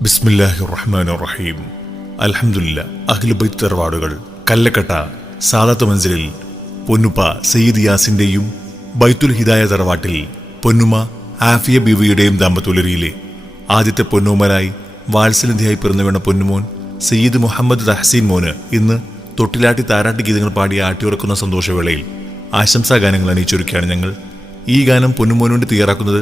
ബിസ്മില്ലാഹിർ റഹ്മാനിർ റഹീം. അൽഹംദുലില്ലാ. അഹ്ലു ബൈത്ത് തറവാടുകൾ കല്ലക്കട്ട സാദത്ത് മൻസിലിൽ പൊന്നുപ്പ സയ്യിദ് യാസിന്റെയും ബൈത്തുൽ ഹിദായ തറവാട്ടിൽ പൊന്നുമ ആഫിയ ബീവിയുടെയും ദാമ്പത്യുലരിയിലെ ആദ്യത്തെ പൊന്നൂമനായി വാത്സല്യതയായി പിറന്നു വീണ പൊന്നുമോൻ സയ്യിദ് മുഹമ്മദ് തഹസീൻ മോന് ഇന്ന് തൊട്ടിലാട്ടി താരാട്ട് ഗീതങ്ങൾ പാടി ആട്ടിയുറക്കുന്ന സന്തോഷവേളയിൽ ആശംസാ ഗാനങ്ങൾ അണിയിച്ചൊരുക്കുകയാണ് ഞങ്ങൾ. ഈ ഗാനം പൊന്നുമോന് വേണ്ടി തയ്യാറാക്കുന്നത്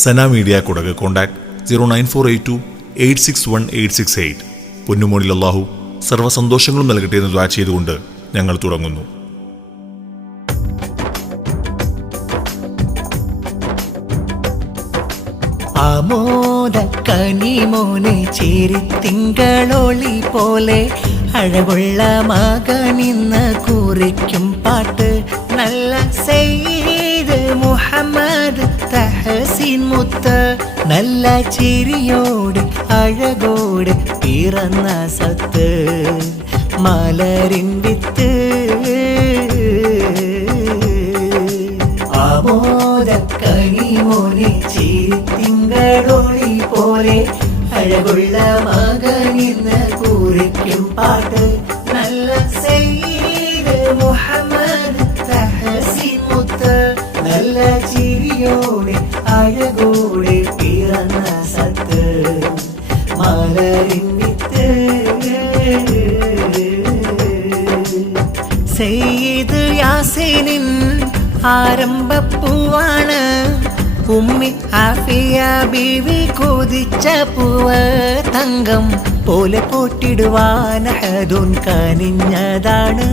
സന മീഡിയ കുടക്. കോൺടാക്ട് 09482861868. പൊന്നുമോനിൽ അല്ലാഹു സർവ്വസന്തോഷങ്ങളും നൽകട്ടെ എന്ന് ദുആ ചെയ്തുകൊണ്ട് ഞങ്ങൾ തുടങ്ങുന്നു. ആമോദക്കനിമോനെ ചേരിത്തിങ്കളൊളി പോലെ അഴകുള്ള മകനിന്ന് കുറിക്കും പാട്ട് നല്ല സയ്യിദ് മുഹമ്മദ് തഹസീൻ മുത്ത് നല്ല ചിരിയോട് അഴകോട് പിറന്ന സത്ത് മലരിൻ വിത്ത് ആമോദക്കനിമോനെ ചേരിത്തിങ്കളൊളി പോലെ അഴകുള്ള മകനിന്ന് കുറിക്കും പാട്ട് നല്ല സയ്യിദ് മുഹമ്മദ് തഹസീൻ മുത്ത് നല്ല ചിരിയോടെ അഴകോടെ പിറന്ന സത്ത് മലരിൻ വിത്ത് സയ്യിദ് യാസീനിൻ ആരംഭപ്പൂവാണ് ഉമ്മി ആഫിയ ബീവി കൊതിച്ച പൂവ് തങ്കം പോലെ പൊട്ടിടുവാൻ ഹദുൻ കനിഞ്ഞതാണ്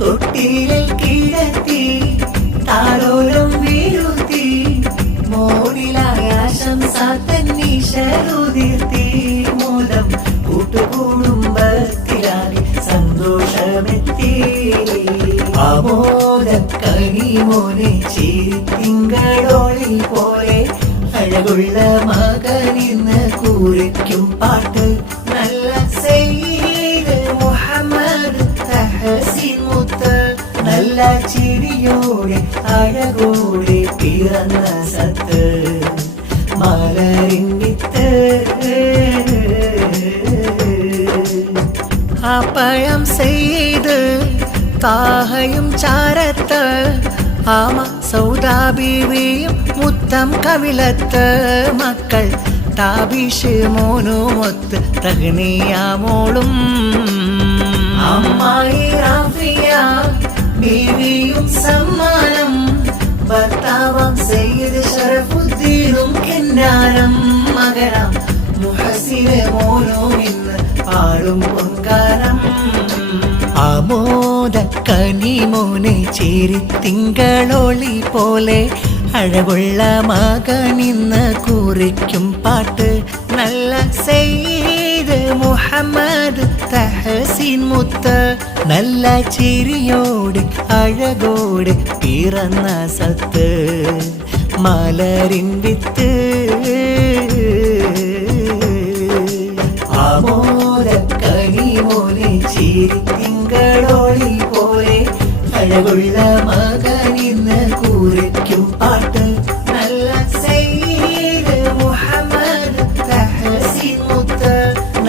തൊട്ടിലിൽ കിടത്തി താരോലം വീഴുത്തി മോടിലായ ആശംസ തന്നീശരുതിർത്തി മൂലം കൂട്ടുകുടുംബത്തിലായി സന്തോഷമെത്തി ആമോദക്കനിമോനെ ചേരിത്തിങ്കളൊളി പോലെ അഴകുള്ള മകനിന്ന് കുറിക്കും പാട്ട് നല്ല സയ്യിദ് മുഹമ്മദ് തഹസീൻ മുത്ത് നല്ല ചിരിയോടെ അഴകോടെ പിറന്ന സത്ത് മലരിൻ വിത്ത് ആ പഴം സയ്യിദ് താഹയും ചാരത്ത് ആമ സൗദാ ബീവിയും മുത്തം കവിളത്ത് മക്കൾ താബീഷ് മോനുമൊത്ത് തഗ്നിയാമോളും അമ്മായി റാഫിയ ബീവിയും സമ്മാനം ഭർത്താവാം സയ്യിദ് ശറഫുദ്ദീനും കിന്നാരം മകനാം മുഹസിന് മോനും ഇന്ന് പാടും പൊങ്കാരം ആമോദക്കനിമോനെ ചേരിത്തിങ്കളൊളി പോലെ അഴകുള്ള മകനിന്ന് കുറിക്കും പാട്ട് നല്ല സയ്യിദ് മുഹമ്മദ് തഹസീൻ മുത്ത് നല്ല ചിരിയോട് അഴകോട് പിറന്ന സത്ത് മലരിൻ വിത്ത് ആമോദക്കനിമോനെ ചേരിത്തിങ്കളൊളി പോലെ അഴകുള്ള മകനിന്ന് കുറിക്കും പാട്ട് നല്ല സയ്യിദ് മുഹമ്മദ് തഹസീൻ മുത്ത്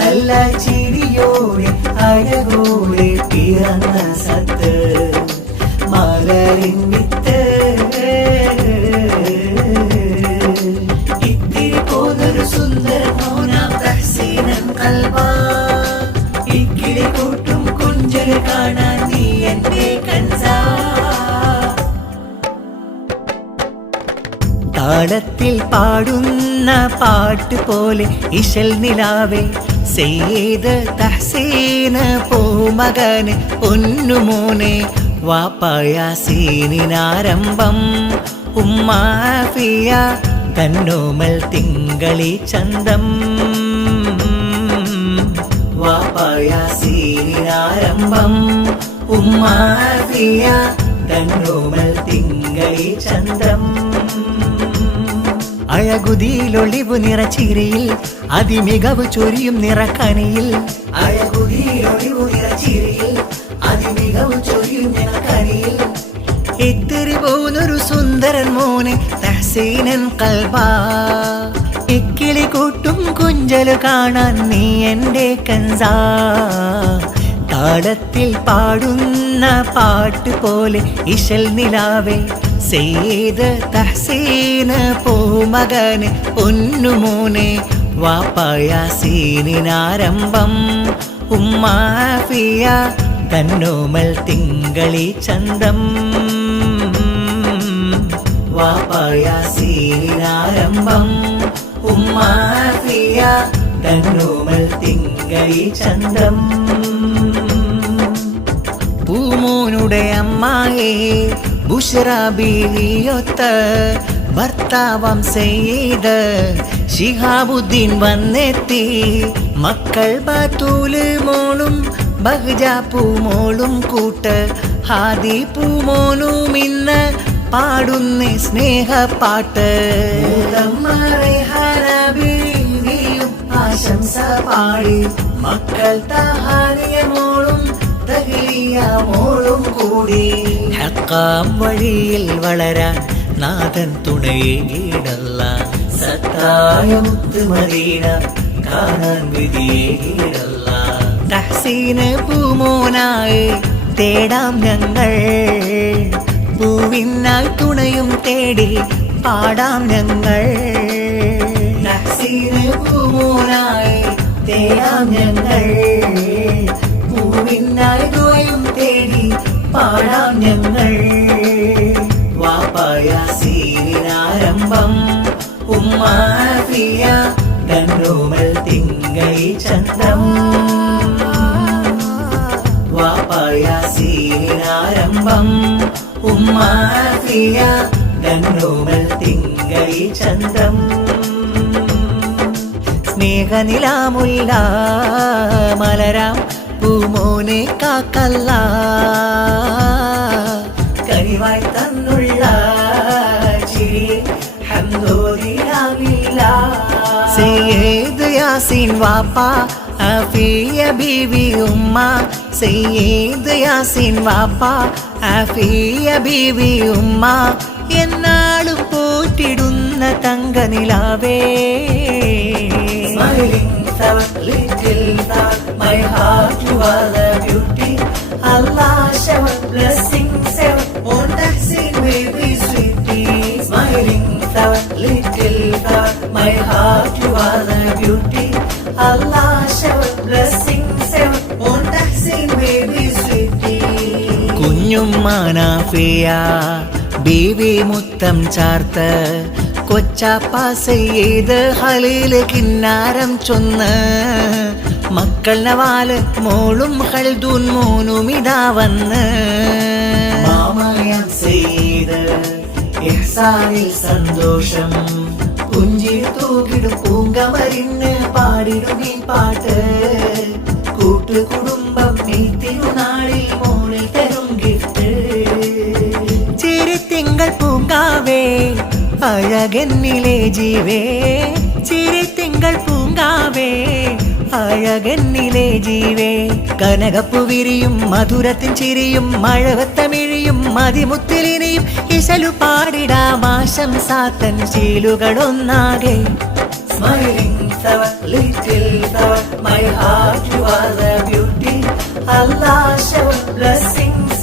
നല്ല ചിരിയോടെ അഴകോടെ പിറന്ന സത്ത് മലരിൻ വിത്ത് ഇത്തിരി പോന്നൊരു സുന്ദര മോനാം തഹസീനൻ കൽബാ ഇക്കിളി കൂട്ടും കുഞ്ചല് കാണാൻ നീ എന്റെ കൻസാ താളത്തിൽ പാടുന്ന പാട്ട് പോലെ ഇശൽ നിലാവേ സയ്യിദ് തഹസീന് പൂമകന് പൊന്നുമോനെ വാപ്പായാസീനിനാരംഭം ഉമ്മാഫിയ തന്നോമൽ തിങ്കളി ചന്തം വാപ്പായാസീനിനാരംഭം ഉമ്മാഫിയ തന്നോമൽ തിങ്കളി ചന്തം അഴകുതിയിലൊളിവു നിറച്ചിരിയിൽ അതിമികവ് ചൊരിയും നിറക്കനിയിൽ അഴകുതിയിലൊളിവു നിറച്ചിരിയിൽ അതിമികവ് ചൊരിയും നിറക്കനിയിൽ ഇത്തിരി പോകുന്നൊരു സുന്ദരൻ മോനെ തഹസീനൻ കൽബാ ഇക്കിളി കൂട്ടും കുഞ്ചലു കാണാൻ നീ എൻ്റെ കൻസാ. താളത്തിൽ പാടുന്ന പാട്ട് പോലെ ഇശൽ നിലാവേ സെയ്ത് തഹ്സീന് പൂമകന് പൊന്നുമോനെ വാപ്പായാസീനിനാരംഭം ഉമ്മാഫിയ തന്നോമൽ തിങ്കളി ചന്തം. വാപ്പായാസീനിനാരംഭം ഉമ്മാഫിയ തന്നോമൽ തിങ്കളി ചന്തം. പൂമോനുടെ അമ്മായേ ബുഷ്റ ബീവിയൊത്ത് ഭർത്താവം സെയ്ത് ശിഹാബുദ്ദീൻ വന്നെത്തി. മക്കൾ ബത്തൂല് മോളും ബഹ്ജ പൂമോളും കൂട്ട് ഹാദി പൂമോനും ഇന്ന് പാടുന്ന സ്നേഹപ്പാട്ട്. ആശംസ പാടി മക്കൾ തഹാനിയ മോളും തഹ്ലിയ മോളും കൂടി. ഹക്കാം വഴിയിൽ വളരാൻ നാഥൻ തുണയേകിടല്ല. സത്തായ മുത്ത് മദീന കാണാൻ വിധിയേകിടല്ല. തഹ്സീന് പൂമോനായി തേടാം ഞങ്ങൾ. പൂവിനായി തുണയും തേടി പാടാം ഞങ്ങൾ. തഹ്സീന് പൂമോനായി തേടാം ഞങ്ങൾ. പൂവിനായി തുണയും തേടി പാടാം ഞങ്ങൾ. വാപ്പായാസീനിനാരംഭം ഉമ്മാഫിയ തന്നോമൽ തിങ്കളി ചന്തം. വാപ്പായാസീനിനാരംഭം ഉമ്മാഫിയ തന്നോമൽ തിങ്കളി ചന്തം. സ്നേഹനിലാമുല്ല മലരാം പൂമോനെ കാക്കല്ല. കരിവായി തന്നുള്ള ചിരി ഹംദോദിലാമില്ല. സയ്യിദ് യാസീൻ വാപ്പ ആഫിയ ബീവി ഉമ്മ. സയ്യിദ് യാസീൻ വാപ്പ ആഫിയ ബീവി ഉമ്മ. എന്നാളും പോറ്റിടുന്ന തങ്കനിലാവേ. My heart you are the beauty. Allah shower blessings on Tahsin baby sweetie. Smiling flower, little flower. My heart you are the beauty. Allah shower blessings on Tahsin baby sweetie. കുഞ്ഞുമ്മാനാഫിയ ബീവി മുത്തം ചാർത്ത് കൊച്ചാപ്പ സയ്യിദ് ഖലീല് കിന്നാരം ചൊന്ന്. മക്കൾ നവാല് മോളും ഖൽദൂൻ മോനും ഇതാ വന്ന്. മാമയം സയ്യിദ് ഇഹ്സാനിൽ സന്തോഷം പുഞ്ചിരി തൂകിടും പൂങ്കമരിന്ന് പാടിടും ഈ പാട്ട്. കൂട്ടുകുടുംബം ഈ തിരുനാളിൽ മോളിൽ തരും ഗിഫ്റ്റ്. ചിരിത്തിങ്കൾ പൂങ്കാവേ അഴകന്നിലെ ജീവേ. ചിരിത്തിങ്കൾ പൂങ്കാവേ അഴകന്നിലെ ജീവേ. കനകപ്പു വിരിയും മധുരത്തിൻ ചിരിയും മഴവത്തമിഴിയും മതിമുത്തിലിനിയും ഇശലു പാടിടാം ആശംസാത്തൻ ശീലുകളൊന്നാകെ. Smiling flower, little flower, my heart you are the beauty. Allah shower blessings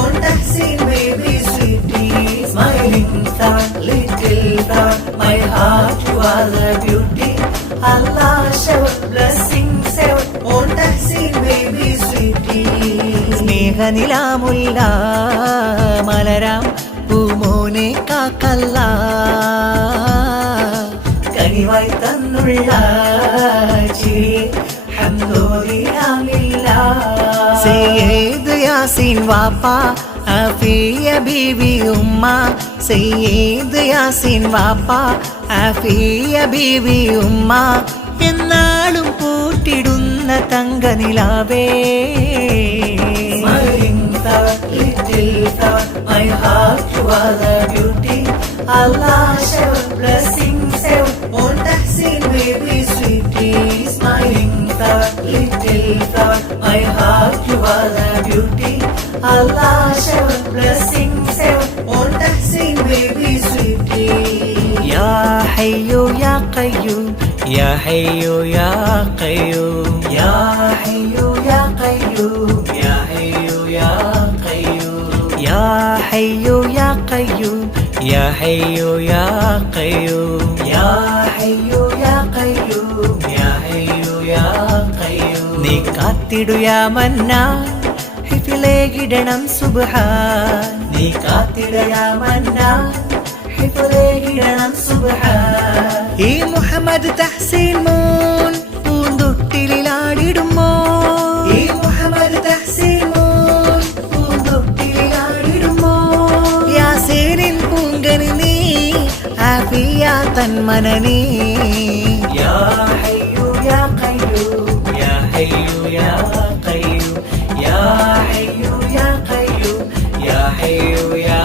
on Tahsin baby sweetie. Smiling flower, little flower, my heart you are the beauty. Allah shower blessings on Tahsin baby sweetie. സ്നേഹനിലാമുല്ല മലരാം പൂമോനെ കാക്കല്ല. കനിവായി തന്നുള്ള ചിരി ഹംദോദിലാമില്ല. സയ്യിദ് യാസീൻ വാപ്പ ആഫിയ ബീവി ഉമ്മ. സയ്യിദ് യാസീൻ വാപ്പ ആഫിയ ബീവി ഉമ്മ. എന്നാളും പൂട്ടിടുന്ന തങ്കനിലാവേ. My heart you are the beauty. Allah shower blessings on Tahsin baby sweetie. Smiling flower, little flower. My heart you are the beauty. Allah shower blessings on Tahsin baby sweetie. Ya ഹയ്യോ യാ ഖയ്യൂം യാ ഹയ്യോ യാ ഖയ്യൂം യാ ഹയ്യോ യാ ഖയ്യൂം യാ ഹയ്യോ യാ ഖയ്യൂം യാ ഹയ്യോ യാ ഖയ്യൂം യാ ഹയ്യോ യാ ഖയ്യൂം യാ ഹയ്യോ യാ ഖയ്യൂം യാ ഹയ്യോ യാ ഖയ്യൂം നീ കാത്തിടു യാ മന്നാൻ ഹിഫിലേകിടണം സുബ്ഹാൻ നീ കാത്തിടു യാ മന്നാൻ ഹിഫിലേകിടണം സുബ്ഹാൻ ഈ മുഹമ്മദ് തഹ്സീൻ മോൻ പൂന്തൊട്ടിലാടിടുമോ ഈ മുഹമ്മദ് തഹ്സീൻ മോൻ പൂന്തൊട്ടിലാടിടുമോ യാസീനിൻ പൂങ്കനി നീ ആഫിയ തൻ മനനീ യാ ഹയ്യു യാ ഖയ്യൂം യാ ഹയ്യു യാ ഖയ്യൂം യാ ഹയ്യു യാ ഖയ്യൂം യാ ഹയ്യു യാ